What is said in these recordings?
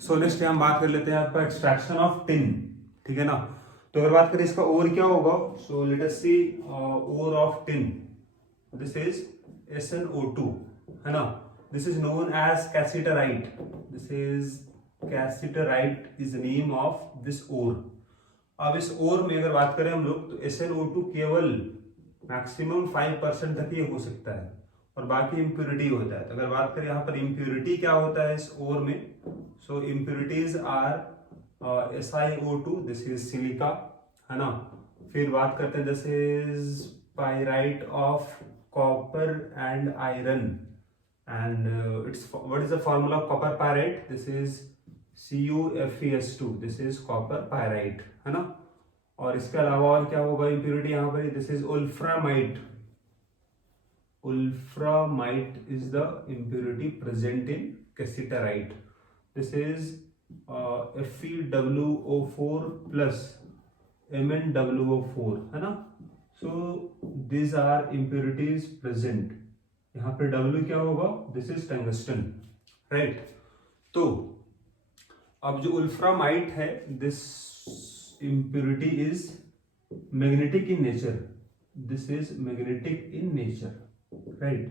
So next हम बात कर लेते हैं आपका एक्सट्रैक्शन ऑफ टिन, ठीक है ना। तो अगर बात करें इसका ओर क्या होगा, so let us see ore of tin, this is SnO2, है ना। This is known as cassiterite, this is cassiterite is name of this ore. अब इस ओर में अगर बात करें हम लोग तो SnO2 केवल मैक्सिमम 5% तक ही हो सकता है और बाकी इम्प्योरिटी होता है। तो अगर बात करें यहाँ पर इम्प्योरिटी क्या होता है इस ओर में, so impurities are SiO2, this is silica, है ना। फिर बात करते हैं this is pyrite of copper and iron and its what is the formula of copper pyrite, this is CuFeS2, this is copper pyrite, है ना। और इसके अलावा और क्या होगा इम्प्योरिटी यहाँ पर, this is wolframite, wolframite is the impurity present in cassiterite, this is FeWO4 plus MnWO4, है ना। So this are impurities present. यहाँ पे W क्या होगा, दिस इज टंगस्टन, राइट। तो अब जो उल्फ्रामाइट है, this impurity is magnetic in nature, this is magnetic in nature, right।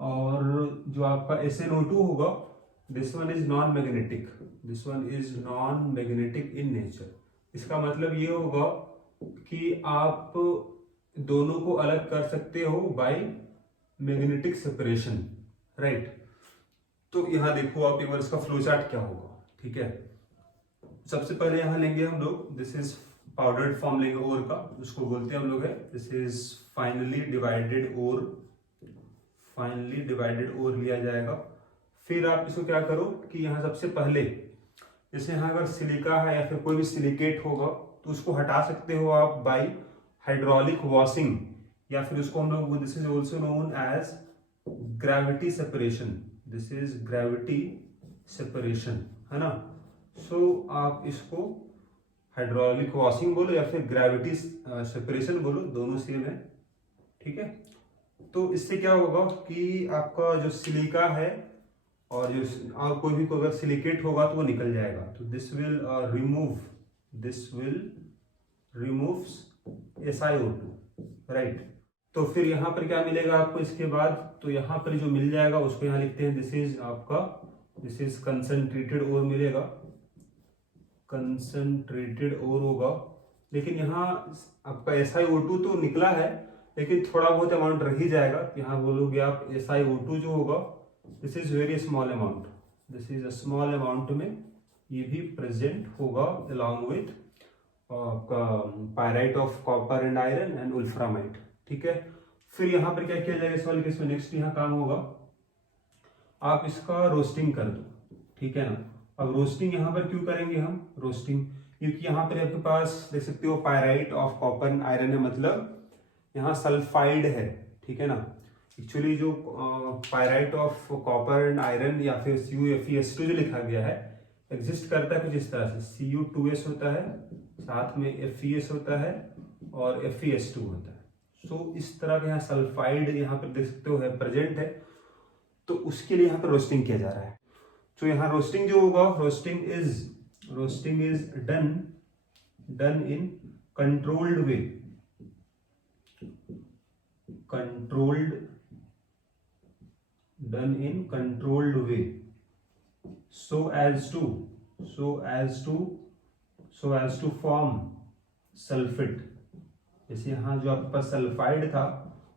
और जो आपका SnO2 होगा, this one is non magnetic, this one is non magnetic in nature। इसका मतलब ये होगा कि आप दोनों को अलग कर सकते हो बाय मैग्नेटिक सेपरेशन, राइट। तो यहां देखो आप एक बार इसका फ्लो चार्ट क्या होगा, ठीक है। सबसे पहले यहां लेंगे हम लोग, दिस इज पाउडर्ड फॉर्म लेंगे ओर का, उसको बोलते हैं हम लोग है, this is finally divided ore, finally divided ore लिया जाएगा। फिर आप इसको क्या करो कि यहाँ सबसे पहले जैसे यहाँ अगर सिलिका है या फिर कोई भी सिलिकेट होगा तो उसको हटा सकते हो आप बाय हाइड्रोलिक वॉशिंग, या फिर उसको हम लोग, this is also known as gravity separation, this is gravity separation, है ना। सो आप इसको हाइड्रोलिक वॉशिंग बोलो या फिर ग्रेविटी सेपरेशन बोलो, दोनों सेम है, ठीक है। तो इससे क्या होगा कि आपका जो सिलिका है और जो और कोई भी अगर सिलिकेट होगा तो वो निकल जाएगा। तो this will remove, this will removes SiO2, right. तो फिर यहाँ पर क्या मिलेगा आपको इसके बाद, तो यहाँ पर जो मिल जाएगा उसको यहाँ लिखते हैं, दिस इज आपका, दिस इज कंसंट्रेटेड ओर मिलेगा, कंसंट्रेटेड ओर होगा। लेकिन यहाँ आपका SiO2 तो निकला है लेकिन थोड़ा बहुत अमाउंट रह ही जाएगा। यहाँ बोलोगे आप SiO2 जो होगा, this is very small amount, this is a small amount में ये भी प्रेजेंट होगा along with pyrite of copper and iron and wolframite, ठीक है। फिर यहाँ पर क्या किया जाएगा इस वाले केस में, नेक्स्ट यहाँ काम होगा, आप इसका रोस्टिंग कर दो, ठीक है ना। अब रोस्टिंग यहाँ पर क्यों करेंगे हम रोस्टिंग, क्योंकि यहाँ पर आपके पास देख सकते हो pyrite of copper and iron है, मतलब यहाँ सल्फाइड है, ठीक है ना। एक्चुअली जो pyrite of copper and iron या फिर CuFeS2 जो लिखा गया है, एग्जिस्ट करता है कुछ इस तरह से, Cu2S होता है, साथ में FeS होता है और FeS2 होता है। सो इस तरह का यहाँ सल्फाइड यहाँ पर देख सकते हो है प्रेजेंट है, तो उसके लिए यहाँ पर रोस्टिंग किया जा रहा है। तो यहाँ रोस्टिंग जो होगा, roasting is done in controlled way, done in controlled way, so as to form sulphate. जैसे यहाँ जो आपके पास सल्फाइड था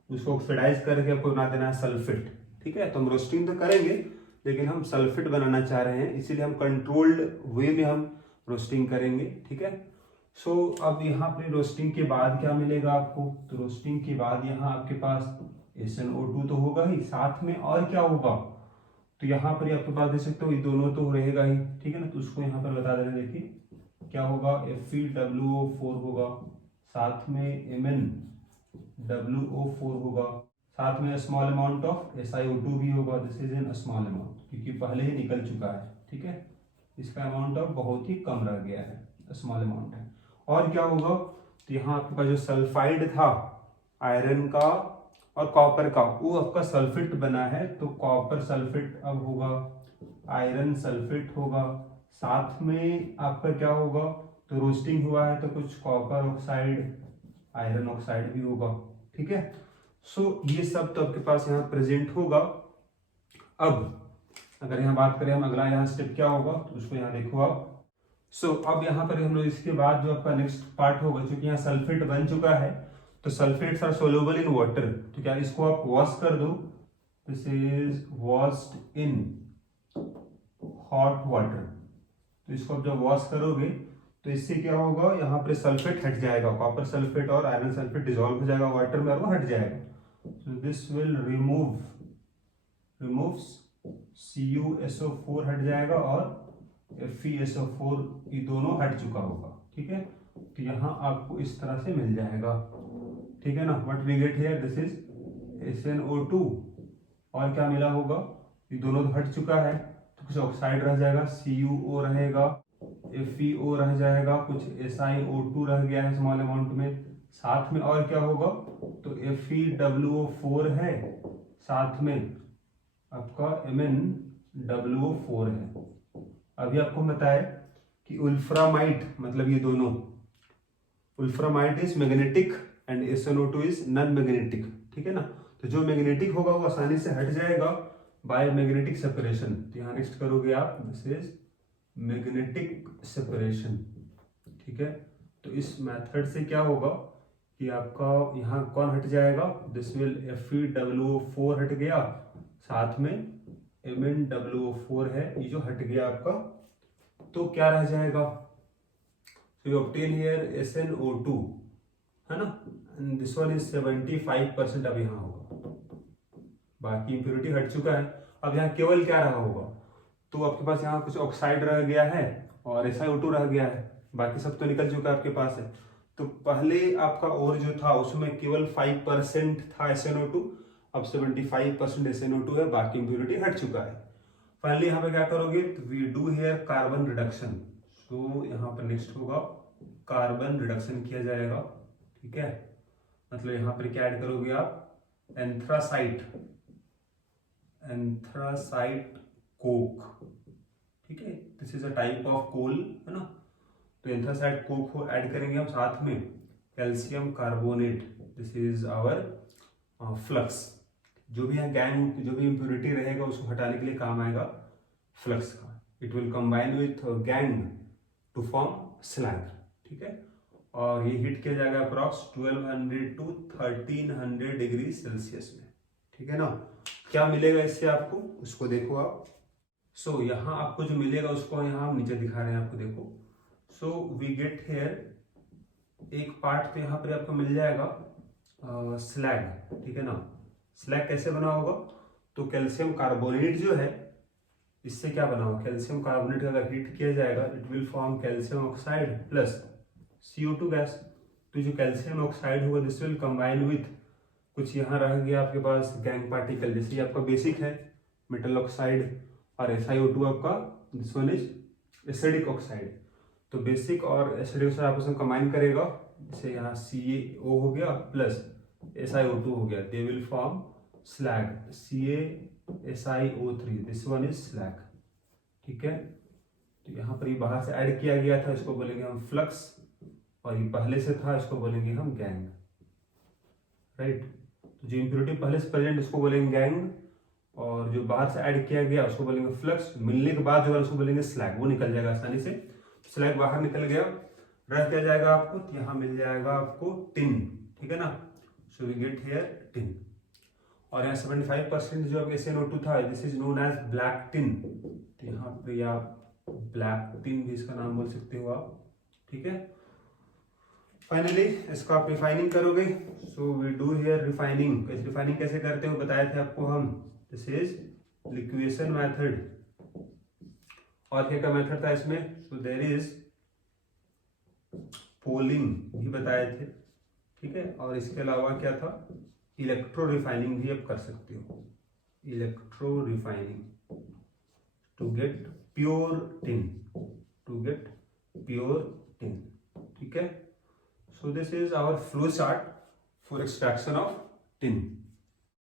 उसको ऑक्सीडाइज करके आपको बना देना है सल्फेट, ठीक है। तो हम रोस्टिंग तो करेंगे लेकिन हम सल्फेट बनाना चाह रहे हैं, इसीलिए हम कंट्रोल्ड वे में हम रोस्टिंग करेंगे, ठीक है। सो अब यहाँ पे रोस्टिंग के बाद क्या मिलेगा आपको, तो रोस्टिंग के बाद यहाँ आपके पास SnO2 तो होगा ही, साथ में और क्या होगा, तो यहाँ पर आपके पास देख सकते हो ये दोनों तो रहेगा ही, ठीक है ना। तो उसको यहाँ पर बता देना, देखिए क्या होगा, FeWO4 होगा, साथ में MnWO4 होगा, साथ में स्मॉल अमाउंट ऑफ SiO2 भी होगा, this is an small amount, क्योंकि पहले ही निकल चुका है, ठीक है। इसका अमाउंट अब बहुत ही कम रह गया है, स्मॉल अमाउंट है। और क्या होगा, तो यहाँ आपके पास जो सल्फाइड था आयरन का और कॉपर का, वो आपका सल्फेट बना है, तो कॉपर सल्फेट अब होगा, आयरन सल्फेट होगा, साथ में आपका क्या होगा, तो रोस्टिंग हुआ है तो कुछ कॉपर ऑक्साइड, आयरन ऑक्साइड भी होगा, ठीक है। सो ये सब तो आपके पास यहाँ प्रेजेंट होगा। अब अगर यहाँ बात करें हम, अगला यहाँ स्टेप क्या होगा, तो उसको यहाँ देखो आप। सो अब यहाँ पर हम लोग इसके बाद जो आपका नेक्स्ट पार्ट होगा, क्योंकि यहाँ सल्फेट बन चुका है, तो sulphates are soluble in water, तो क्या इसको आप वॉश कर दो, this is washed in hot water. तो इसको आप जब वॉश करोगे तो इससे क्या होगा, यहाँ पर सल्फेट हट जाएगा, कॉपर सल्फेट और आयरन सल्फेट डिजोल्व हो जाएगा वाटर में और वो हट जाएगा। So this will removes CuSO4 हट जाएगा और FeSO4, ये दोनों हट चुका होगा, ठीक है। तो यहाँ आपको इस तरह से मिल जाएगा, ठीक है ना। What we get here, this is SnO2, और क्या मिला होगा, ये दोनों तो हट चुका है, तो कुछ ऑक्साइड रह जाएगा, CuO रहेगा, FeO रह जाएगा, कुछ SiO2 रह गया है स्मॉल अमाउंट में, साथ में और क्या होगा, तो FeWO4 है, साथ में आपका MnWO4 है। अभी आपको बताया कि उल्फ्रामाइट मतलब ये दोनों, wolframite is magnetic and SnO2 is non magnetic, ठीक है ना। तो जो मैग्नेटिक होगा वो आसानी से हट जाएगा बाय मैग्नेटिक सेपरेशन। तो यहाँ नेक्स्ट करोगे आप, दिस इज मैग्नेटिक सेपरेशन, ठीक है। तो इस मेथड से क्या होगा कि आपका यहाँ कौन हट जाएगा, दिस विल FeWO4 हट गया, साथ में MnWO4 है, ये जो हट गया आपका, तो क्या रह जाएगा, so you obtain here SnO2, है ना, and this one is 75% अब यहाँ होगा, बाकी इंप्योरिटी हट चुका है। अब यहाँ केवल क्या रहा होगा, तो आपके पास यहाँ कुछ ऑक्साइड रह गया है और SiO2 रह गया है, बाकी सब तो निकल चुका है आपके पास है। तो पहले आपका और जो था उसमें केवल 5% था SnO2, अब 75% SnO2 है, बाकी इंप्योरिटी हट चुका है। फाइनली यहाँ पे क्या करोगे, तो we do here carbon reduction. So यहाँ पर नेक्स्ट होगा कार्बन रिडक्शन किया जाएगा, ठीक है। मतलब यहाँ पर क्या ऐड करोगे आप, एंथ्रासाइट कोक, ठीक है। This is a type of coal, है ना। तो एंथ्रासाइट कोक को ऐड करेंगे हम, साथ में calcium carbonate, this is our flux. जो भी यहाँ गैंग, जो भी इम्प्योरिटी रहेगा उसको हटाने के लिए काम आएगा फ्लक्स का। It will combine with gangue to form slag, ठीक है। और ये हीट किया जाएगा अप्रॉक्स 1200 to 1300 डिग्री सेल्सियस में, ठीक है ना। क्या मिलेगा इससे आपको, उसको देखो आप। सो यहाँ आपको जो मिलेगा उसको यहाँ हम नीचे दिखा रहे हैं आपको, देखो। सो वी गेट हेयर एक पार्ट तो यहाँ पर आपको मिल जाएगा स्लैग, ठीक है ना। स्लैग कैसे बना होगा, तो कैल्शियम कार्बोनेट जो है, इससे क्या बना होगा, कैल्शियम कार्बोनेट अगर हीट किया जाएगा it will form calcium oxide plus CO2 gas. तो जो कैल्शियम ऑक्साइड होगा दिस विल कंबाइन विथ कुछ यहाँ रह गया आपके पास गैंग पार्टिकल, जैसे ये आपका बेसिक है मेटल ऑक्साइड, और SiO2 आपका this one is acidic oxide. तो बेसिक और एसिडिक ऑक्साइड आपस में कंबाइन करेगा, जैसे यहाँ CaO हो गया प्लस SiO2 हो गया, they will form slag, CaSiO3, this one is slag, ठीक है। तो यहाँ पर ये बाहर से ऐड किया गया था, इसको बोलेंगे हम फ्लक्स, और ये पहले से था इसको बोलेंगे हम गैंग, राइट। तो जो इम्प्योरिटी पहले से प्रेजेंट उसको बोलेंगे गैंग, और जो बाहर से ऐड किया गया उसको बोलेंगे फ्लक्स। मिलने के बाद जो है उसको बोलेंगे स्लैग, वो निकल जाएगा आसानी से। स्लैग बाहर निकल गया, रह क्या जाएगा आपको, तो यहाँ मिल जाएगा आपको टिन, ठीक है ना। So we get here tin, और यहाँ 75% जो अब SnO2 था, this is known as black tin. तो यहाँ पे आप ब्लैक टिन भी इसका नाम बोल सकते हो आप, ठीक है। फाइनली इसका आप रिफाइनिंग करोगे, so we do here refining. Refining कैसे करते हो बताए थे आपको हम, दिस इज लिक्वेशन मेथड। और क्या मेथड था इसमें, सो देयर इज पोलिंग भी बताए थे, ठीक है। और इसके अलावा क्या था, इलेक्ट्रो रिफाइनिंग भी आप कर सकते हो, electro refining to get pure tin, to get pure tin, ठीक है। So this is our flow chart for extraction of tin.